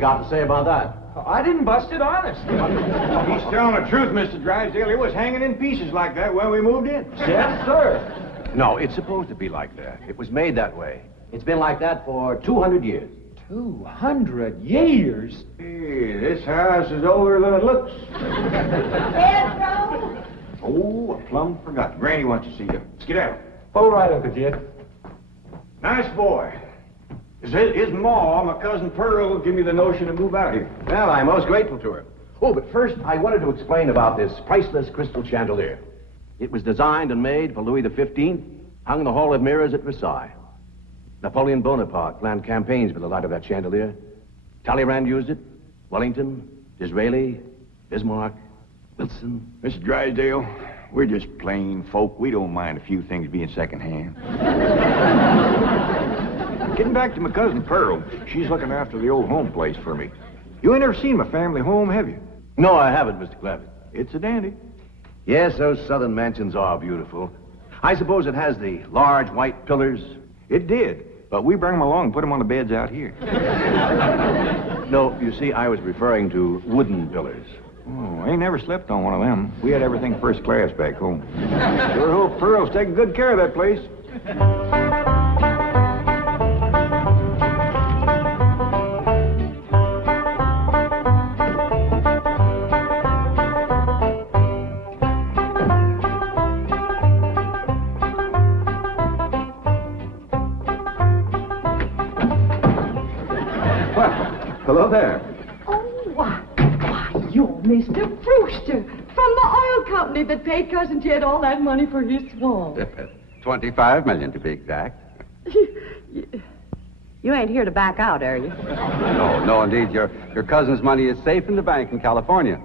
you got to say about that? I didn't bust it, honest. He's telling the truth, Mr. Drysdale. It was hanging in pieces like that when we moved in. Yes, sir. No, it's supposed to be like that. It was made that way. It's been like that for 200 years. 200 years? Hey, this house is older than it looks. Pedro? Oh, I plumb forgot. Granny wants to see you. Skedaddle. All right, Uncle Jed. Nice boy. His ma, my cousin Pearl, gave me the notion to move out here. Well, I'm most grateful to her. Oh, but first, I wanted to explain about this priceless crystal chandelier. It was designed and made for Louis XV, hung in the Hall of Mirrors at Versailles. Napoleon Bonaparte planned campaigns with the light of that chandelier. Talleyrand used it. Wellington, Disraeli, Bismarck, Wilson. Mr. Drysdale, we're just plain folk. We don't mind a few things being secondhand. Getting back to my cousin Pearl, she's looking after the old home place for me. You ain't never seen my family home, have you? No, I haven't, Mr. Clavitt. It's a dandy. Yes, those southern mansions are beautiful. I suppose it has the large white pillars. It did, but we bring them along and put them on the beds out here. No, you see, I was referring to wooden pillars. Oh, I ain't never slept on one of them. We had everything first class back home. Sure hope Pearl's taking good care of that place. Hello there. Oh, why, you're Mr. Brewster from the oil company that paid Cousin Jed all that money for his swamp. 25 million to be exact. You ain't here to back out, are you? No, indeed. Your cousin's money is safe in the bank in California.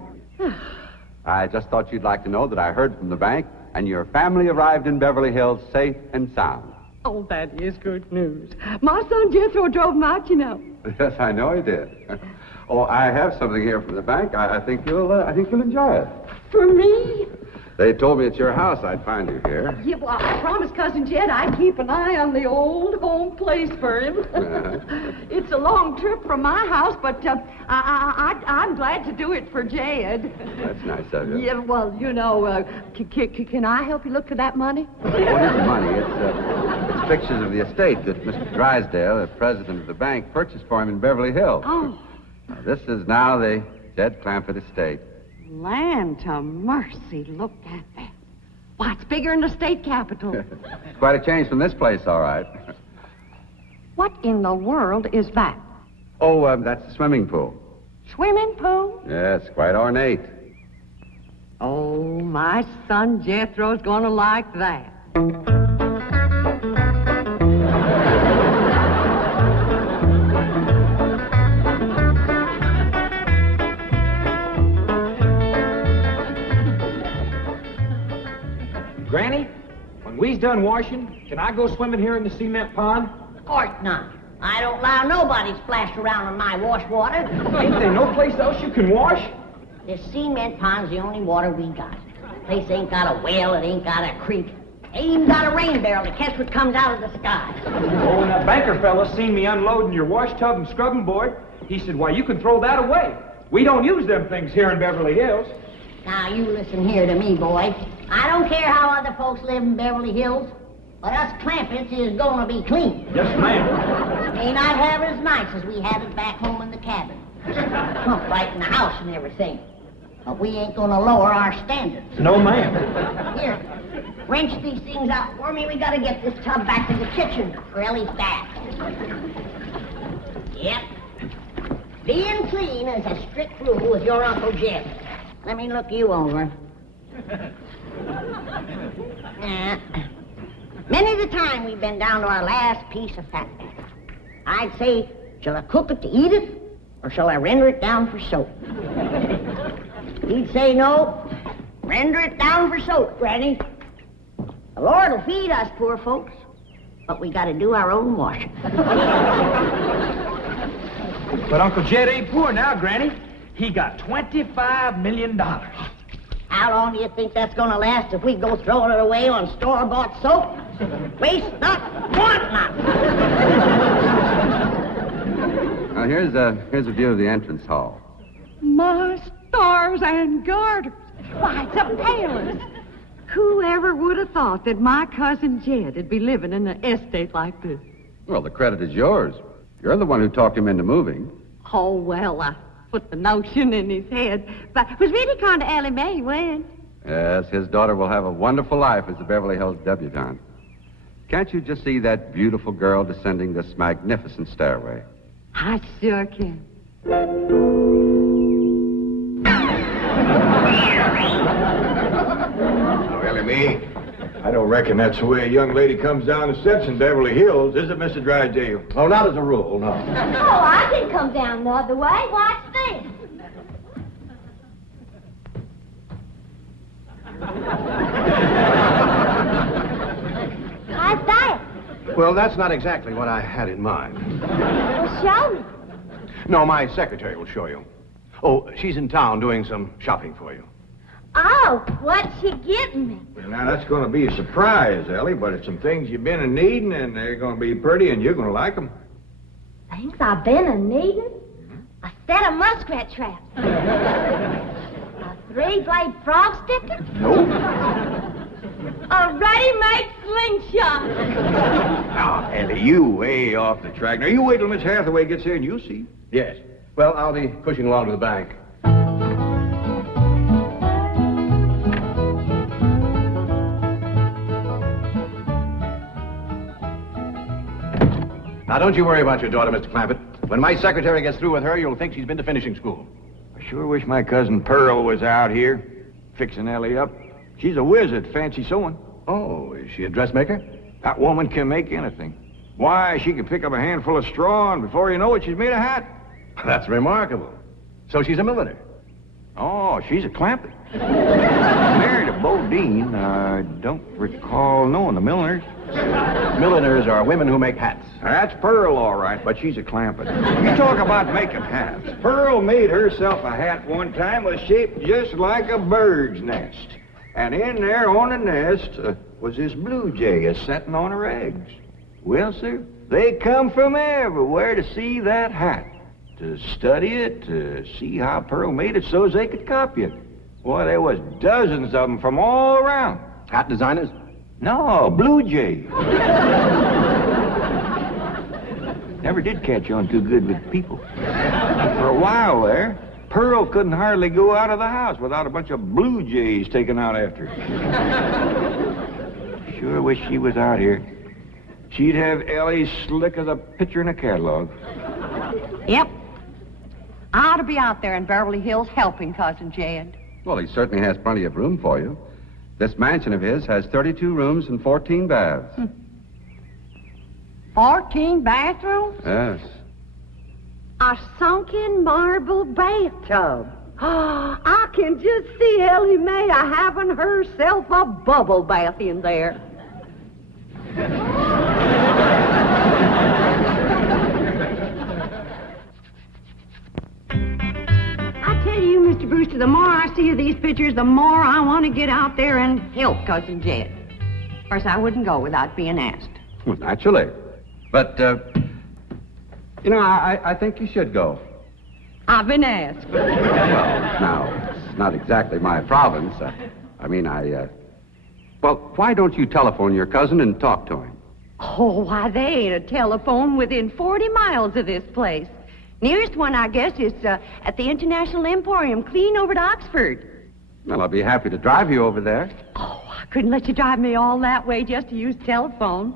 I just thought you'd like to know that I heard from the bank, and your family arrived in Beverly Hills safe and sound. Oh, that is good news. My son Jethro drove him out, you know. Yes, I know he did. Oh, I have something here from the bank. I think you'll enjoy it. For me? They told me at your house I'd find you here. Yeah, well, I promised Cousin Jed I'd keep an eye on the old home place for him. It's a long trip from my house, but I'm glad to do it for Jed. That's nice of you. Yeah, well, you know, can I help you look for that money? What is money? It's pictures of the estate that Mr. Drysdale, the president of the bank, purchased for him in Beverly Hills. Oh. Now, this is now the Jed Clampett estate. Land to mercy, look at that. Why, it's bigger than the state capitol. It's quite a change from this place, all right. What in the world is that? Oh, that's the swimming pool. Swimming pool? Yes, quite ornate. Oh, my son Jethro's gonna like that. Granny, when we's done washing, can I go swimming here in the cement pond? Of course not. I don't allow nobody to splash around in my wash water. Ain't there no place else you can wash? This cement pond's the only water we got. Place ain't got a well, it ain't got a creek. Ain't even got a rain barrel to catch what comes out of the sky. Oh, and that banker fella seen me unloading your wash tub and scrubbing board. He said, why, you can throw that away. We don't use them things here in Beverly Hills. Now, you listen here to me, boy. I don't care how other folks live in Beverly Hills, but us Clampetts is gonna be clean. Yes, ma'am. May not have it as nice as we had it back home in the cabin. Plump right in the house and everything. But we ain't gonna lower our standards. No, ma'am. Here, wrench these things out for me. We gotta get this tub back to the kitchen for Ellie's bath. Yep. Being clean is a strict rule with your Uncle Jed. Let me look you over. Many the time we've been down to our last piece of fat. I'd say, shall I cook it to eat it, or shall I render it down for soap? He'd say, no, render it down for soap, Granny. The Lord will feed us poor folks, but we gotta do our own washing. But Uncle Jed ain't poor now, Granny. He got $25 million. How long do you think that's gonna last if we go throwing it away on store-bought soap? Waste not, want not. Well, here's a view of the entrance hall. My stars and garters. Why, it's a palace. Whoever would have thought that my cousin Jed would be living in an estate like this? Well, the credit is yours. You're the one who talked him into moving. Oh, well, I put the notion in his head. But it was really kind of Ellie Mae when. Yes, his daughter will have a wonderful life as a Beverly Hills debutante. Can't you just see that beautiful girl descending this magnificent stairway? I sure can. Ellie Mae, I don't reckon that's the way a young lady comes down the steps in Beverly Hills, is it, Mr. Drysdale? Oh, not as a rule, no. Oh, I can come down the other way. Watch this. How's that? Well, that's not exactly what I had in mind. Well, show me. No, my secretary will show you. Oh, she's in town doing some shopping for you. Oh, what's she getting me? Now, that's going to be a surprise, Ellie, but it's some things you've been a-needing, and they're going to be pretty, and you're going to like them. Things I've been a-needing? A set of muskrat traps. A three-blade frog sticker? Nope. A ready-made slingshot. Now, Ellie, you way off the track. Now, you wait till Miss Hathaway gets here, and you'll see. Yes. Well, I'll be pushing along to the bank. Now, don't you worry about your daughter, Mr. Clampett. When my secretary gets through with her, you'll think she's been to finishing school. I sure wish my cousin Pearl was out here, fixing Ellie up. She's a whiz at fancy sewing. Oh, is she a dressmaker? That woman can make anything. Why, she can pick up a handful of straw, and before you know it, she's made a hat. That's remarkable. So she's a milliner. Oh, she's a Clampett. Married a Bodine. I don't recall knowing the milliners. Milliners are women who make hats. That's Pearl, all right, but she's a Clampett. You talk about making hats. Pearl made herself a hat one time that was shaped just like a bird's nest. And in there on the nest was this blue jay a-setting on her eggs. Well, sir, they come from everywhere to see that hat, to study it, to see how Pearl made it so as they could copy it. Boy, there was dozens of them from all around. Hat designers? No, blue jay. Never did catch on too good with people. For a while there, Pearl couldn't hardly go out of the house without a bunch of blue jays taken out after her. Sure wish she was out here. She'd have Ellie slick as a picture in a catalog. Yep. I ought to be out there in Beverly Hills helping Cousin Jed. Well, he certainly has plenty of room for you. This mansion of his has 32 rooms and 14 baths. 14 bathrooms? Yes. A sunken marble bathtub. I can just see Ellie Mae having herself a bubble bath in there. I tell you, Mr. Brewster, the more I see of these pictures, the more I want to get out there and help Cousin Jed. Of course, I wouldn't go without being asked. Well, naturally. But, I think you should go. I've been asked. Well, now, it's not exactly my province. Well, why don't you telephone your cousin and talk to him? Oh, why, they ain't a telephone within 40 miles of this place. Nearest one, I guess, is at the International Emporium, clean over to Oxford. Well, I'll be happy to drive you over there. Oh, I couldn't let you drive me all that way just to use telephone.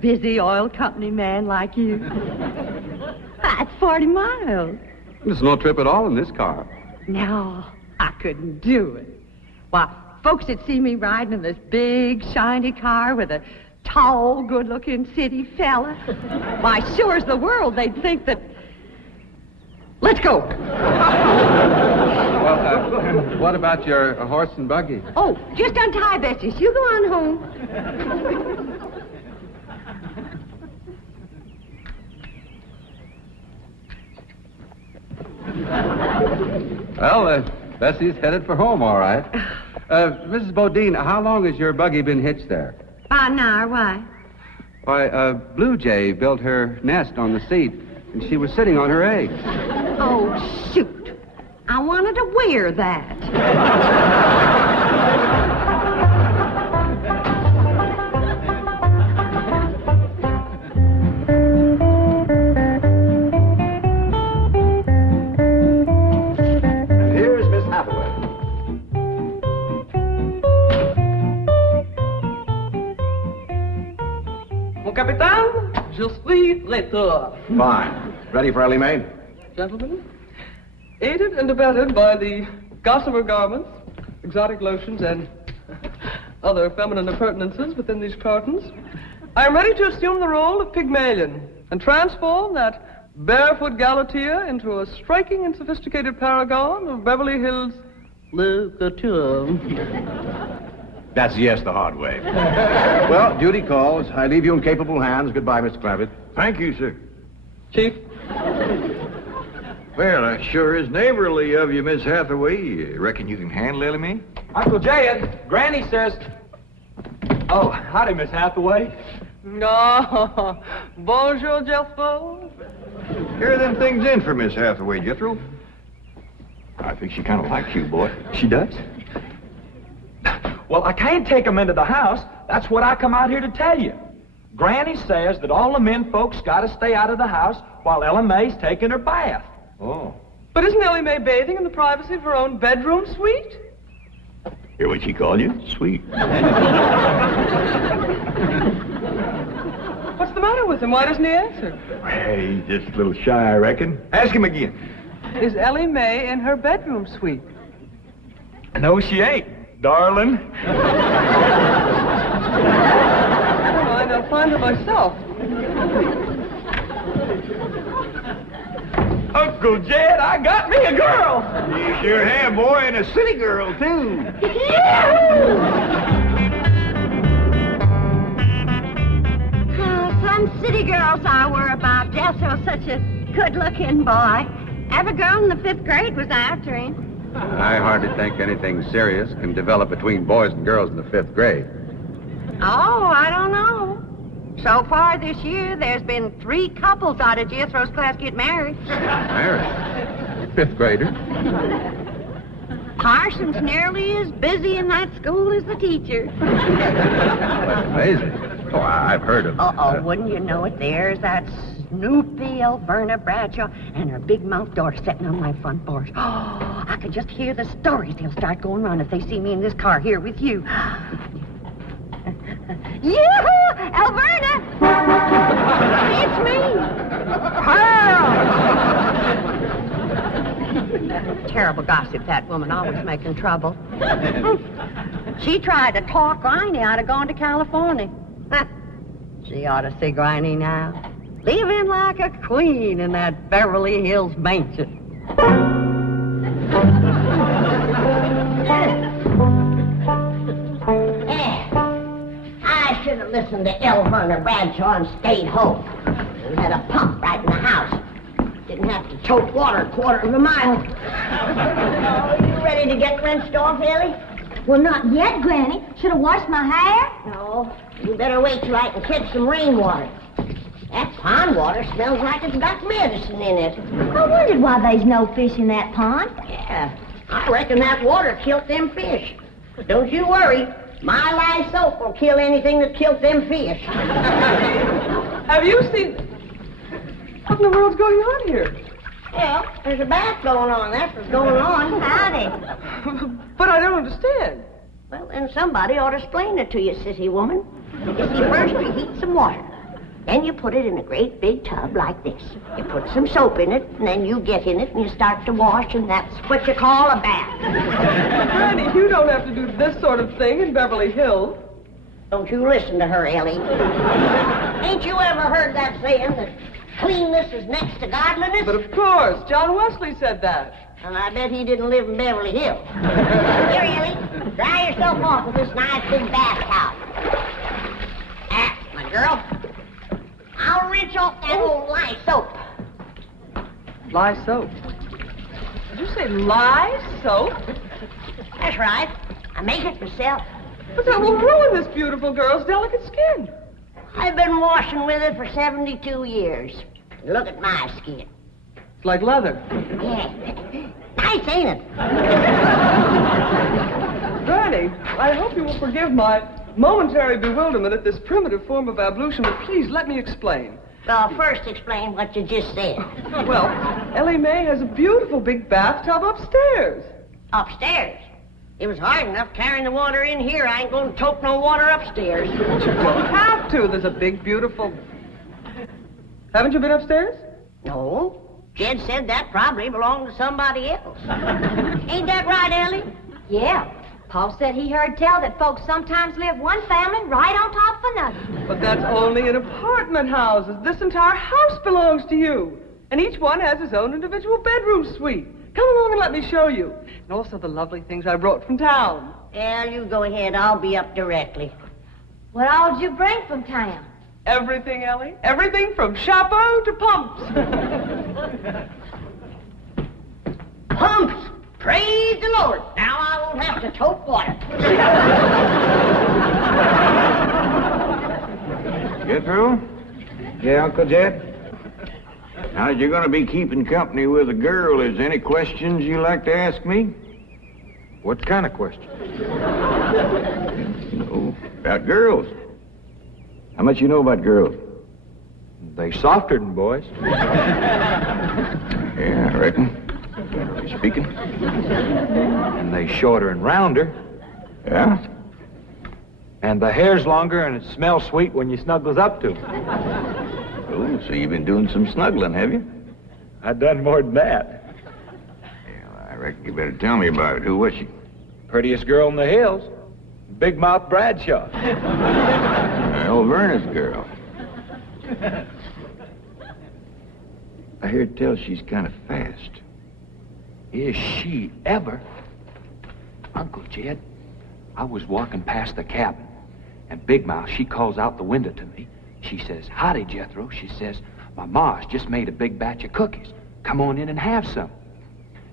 Busy oil company man like you. That's 40 miles. There's no trip at all in this car. No, I couldn't do it. Why, folks that see me riding in this big, shiny car with a tall, good-looking city fella, why, sure as the world, they'd think that... Let's go. Well, what about your horse and buggy? Oh, just untie Betsy. You go on home. Well, Bessie's headed for home, all right. Mrs. Bodine, how long has your buggy been hitched there? About an hour, why? Why, Blue Jay built her nest on the seat and she was sitting on her eggs. Oh, shoot. I wanted to wear that. And here's Miss Hathaway. Mon capitaine, je suis traiteur. Fine. Ready for Ellie Mae? Gentlemen, aided and abetted by the gossamer garments, exotic lotions, and other feminine appurtenances within these cartons, I am ready to assume the role of Pygmalion and transform that barefoot Galatea into a striking and sophisticated paragon of Beverly Hills literature. That's yes the hard way. Well, duty calls. I leave you in capable hands. Goodbye, Mr. Clavitt. Thank you, sir. Chief, Well, that sure is neighborly of you, Miss Hathaway. Reckon you can handle Ellie Mae? Uncle Jed, Granny says... Oh, howdy, Miss Hathaway. no, bonjour, Jethro. Here are them things in for Miss Hathaway, Jethro. I think she kind of likes you, boy. She does? Well, I can't take 'em into the house. That's what I come out here to tell you. Granny says that all the men folks got to stay out of the house while Ella Mae's taking her bath. Oh. But isn't Ellie Mae bathing in the privacy of her own bedroom suite? Hear what she called you? Sweet. What's the matter with him? Why doesn't he answer? Hey, he's just a little shy, I reckon. Ask him again. Is Ellie Mae in her bedroom suite? No, she ain't, darling. Never mind, I'll find her myself. Uncle Jed, I got me a girl. You sure have, boy, and a city girl, too. Some city girls I were about. Jethro's such a good-looking boy. Every girl in the 5th grade was after him. I hardly think anything serious can develop between boys and girls in the 5th grade. Oh, I don't know. So far this year, there's been 3 couples out of Jethro's class get married. Married? 5th grader? Parson's nearly as busy in that school as the teacher. That's amazing. Oh, I've heard of... Wouldn't you know it? There's that Snoopy Alverna Bradshaw and her big mouth daughter sitting on my front porch. Oh, I could just hear the stories they'll start going around if they see me in this car here with you. Yoo-hoo! Alverna! It's me! Terrible gossip, that woman, always making trouble. She tried to talk Granny out of going to California. She ought to see Granny now. Living like a queen in that Beverly Hills mansion. I should have listened to Elverna Bradshaw and stayed home. We had a pump right in the house. Didn't have to tote water a quarter of a mile. Oh, you ready to get rinsed off, Ellie? Well, not yet, Granny. Should have washed my hair. No, you better wait till I can catch some rainwater. That pond water smells like it's got medicine in it. I wondered why there's no fish in that pond. Yeah, I reckon that water killed them fish. But don't you worry. My lye soap will kill anything that killed them fish. Have you seen... What in the world's going on here? Well, there's a bath going on. That's what's going on. Howdy. But I don't understand. Well, then somebody ought to explain it to you, sissy woman. You see, first you heat some water. Then you put it in a great big tub like this. You put some soap in it, and then you get in it and you start to wash, and that's what you call a bath. Granny, you don't have to do this sort of thing in Beverly Hills. Don't you listen to her, Ellie. Ain't you ever heard that saying that cleanness is next to godliness? But of course, John Wesley said that. And I bet he didn't live in Beverly Hills. Here, Ellie, dry yourself off with this nice big bath towel. Ah, my girl. I'll rinse off that old lye soap. Lye soap. Did you say lye soap? That's right. I make it myself. But that will ruin this beautiful girl's delicate skin. I've been washing with it for 72 years. Look at my skin. It's like leather. Yeah. Nice, ain't it? Granny, I hope you will forgive my momentary bewilderment at this primitive form of ablution, but please let me explain. Well, first explain what you just said. Well, Ellie Mae has a beautiful big bathtub upstairs. Upstairs. It was hard enough carrying the water in here. I ain't going to tote no water upstairs. You don't have to. There's a big, beautiful... Haven't you been upstairs? No. Jed said that probably belonged to somebody else. Ain't that right, Ellie? Yeah. Paul said he heard tell that folks sometimes live one family right on top of another. But that's only in apartment houses. This entire house belongs to you. And each one has his own individual bedroom suite. Come along and let me show you. And also the lovely things I brought from town. Yeah, you go ahead. I'll be up directly. What all did you bring from town? Everything, Ellie. Everything from chapeau to pumps. Pumps! Praise the Lord. Now I won't have to tote water. Get through? Yeah, Uncle Jed? Now, you're going to be keeping company with a girl. Is there any questions you like to ask me? What kind of question? No, about girls. How much you know about girls? They softer than boys. Yeah, I reckon. Generally speaking. And they shorter and rounder. Yeah? And the hair's longer and it smells sweet when you snuggles up to 'em. Oh, so you've been doing some snuggling, have you? I done more than that. Yeah, I reckon you better tell me about it. Who was she? Prettiest girl in the hills. Big Mouth Bradshaw. Old Verna's girl. I hear tell she's kind of fast. Is she ever? Uncle Jed, I was walking past the cabin, and Big Mouth, she calls out the window to me. She says, "Howdy, Jethro." She says, "My ma's just made a big batch of cookies. Come on in and have some."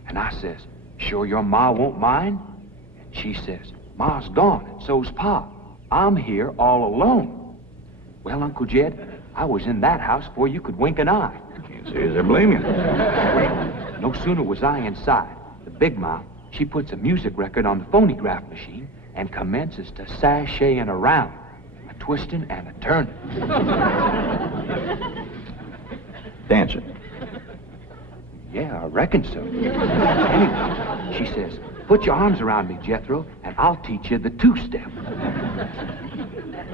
And I says, "Sure your ma won't mind?" And she says, "Ma's gone, and so's Pa. I'm here all alone." Well, Uncle Jed, I was in that house before you could wink an eye. Can't say as I blame you. No sooner was I inside, the Big Mouth, she puts a music record on the phonograph machine and commences to sashaying around, a twisting and a turning. Dancing. Yeah, I reckon so. Anyway, she says, "Put your arms around me, Jethro, and I'll teach you the two-step."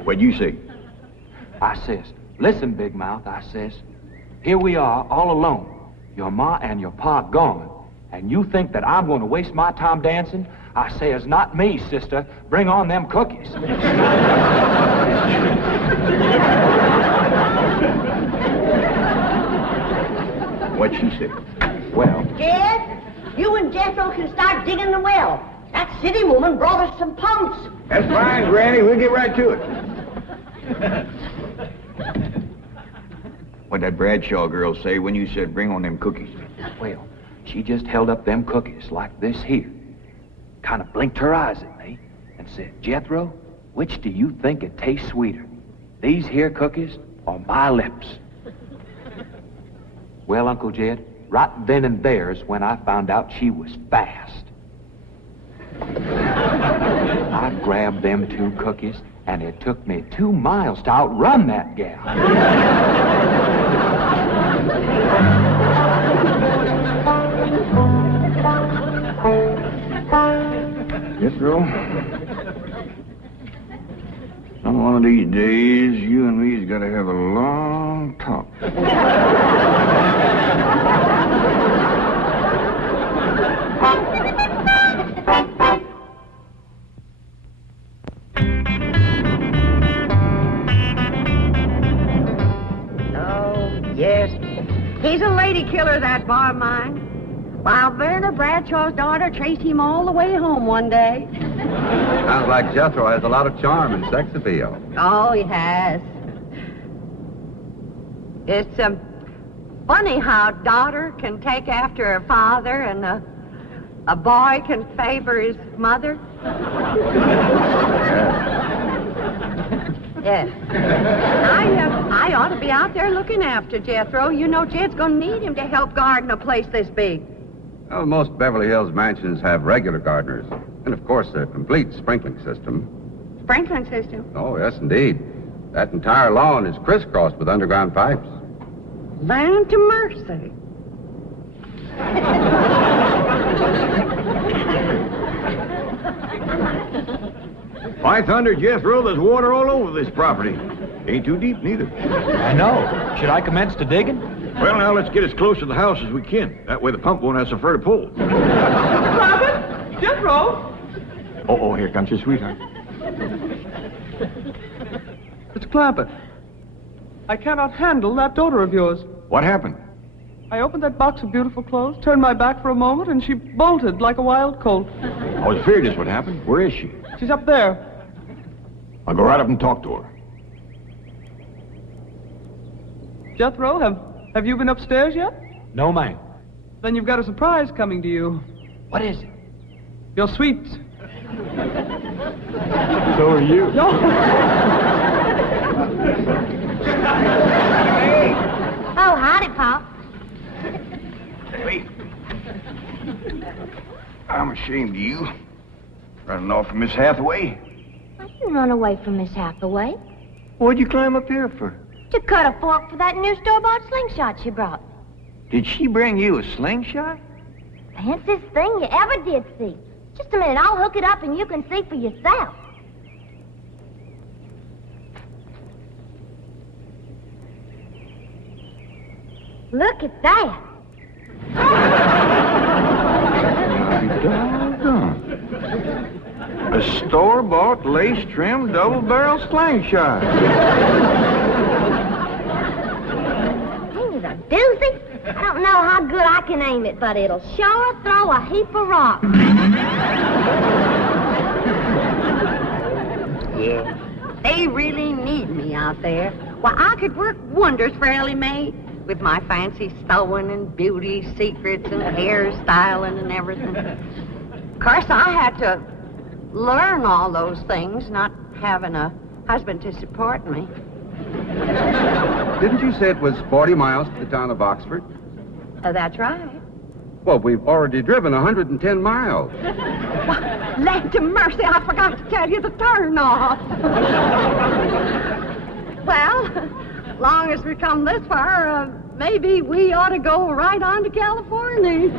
What'd you say? I says, "Listen, Big Mouth," I says, "here we are all alone. Your ma and your pa gone, and you think that I'm going to waste my time dancing?" I says, "Not me, sister. Bring on them cookies." What'd she say? Well, Jed, you and Jethro can start digging the well. That city woman brought us some pumps. That's fine, Granny. We'll get right to it. What'd that Bradshaw girl say when you said bring on them cookies? well, she just held up them cookies like this here, kind of blinked her eyes at me, and said, "Jethro, which do you think it tastes sweeter, these here cookies or my lips?" Well, Uncle Jed, right then and there's when I found out she was fast. I grabbed them two cookies, and it took me 2 miles to outrun that gal. Jethro, on one of these days, you and me's got to have a long talk. Oh, yes. He's a lady killer, that bar of mine. While Verna Bradshaw's daughter traced him all the way home one day. Sounds like Jethro has a lot of charm and sex appeal. Oh, he has. It's funny how a daughter can take after her father and a boy can favor his mother. Yes. I ought to be out there looking after Jethro. You know Jed's going to need him to help garden a place this big. Well, most Beverly Hills mansions have regular gardeners. And, of course, a complete sprinkling system. Sprinkling system? Oh, yes, indeed. That entire lawn is crisscrossed with underground pipes. Land to mercy. By thunder, Jethro, there's water all over this property. Ain't too deep, neither. I know. Should I commence to digging? Well, now, let's get as close to the house as we can. That way the pump won't have so far to pull. Robert! Jethro! Oh, here comes your sweetheart. Mr. Clampett, I cannot handle that daughter of yours. What happened? I opened that box of beautiful clothes, turned my back for a moment, and she bolted like a wild colt. I was afraid this would happen. Where is she? She's up there. I'll go right up and talk to her. Jethro, have you been upstairs yet? No, ma'am. Then you've got a surprise coming to you. What is it? Your sweets. So are you. No. Oh, howdy, Pop. Wait. I'm ashamed of you. Running off from Miss Hathaway. I didn't run away from Miss Hathaway. What'd you climb up here for? To cut a fork for that new store-bought slingshot she brought. Did she bring you a slingshot? Fanciest thing you ever did see. Just a minute, I'll hook it up and you can see for yourself. Look at that. Doggone. A store-bought, lace-trimmed, double-barrel slingshot. Ain't it a doozy? I don't know how good I can aim it, but it'll sure throw a heap of rocks. Yeah. They really need me out there. Why, I could work wonders for Ellie Mae with my fancy sewing and beauty secrets and hairstyling and everything. Of course, I had to learn all those things, not having a husband to support me. Didn't you say it was 40 miles to the town of Oxford? Oh, that's right. Well, we've already driven 110 miles. Land to mercy, I forgot to tell you the turn off. Well, long as we come this far, maybe we ought to go right on to California.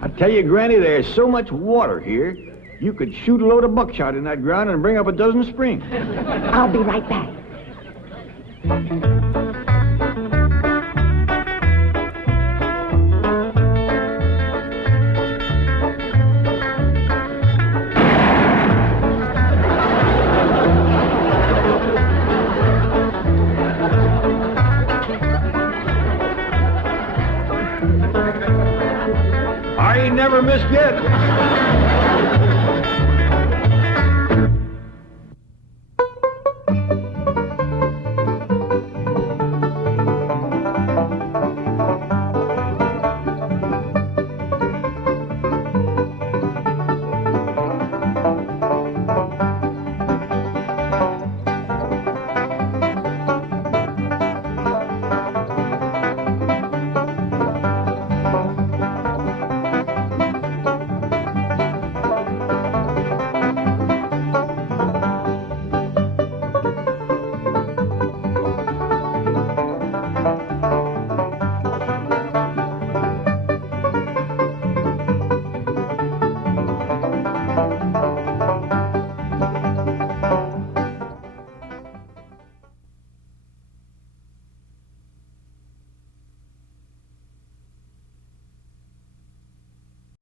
I tell you, Granny, there's so much water here, you could shoot a load of buckshot in that ground and bring up a dozen springs. I'll be right back. I ain't never missed yet.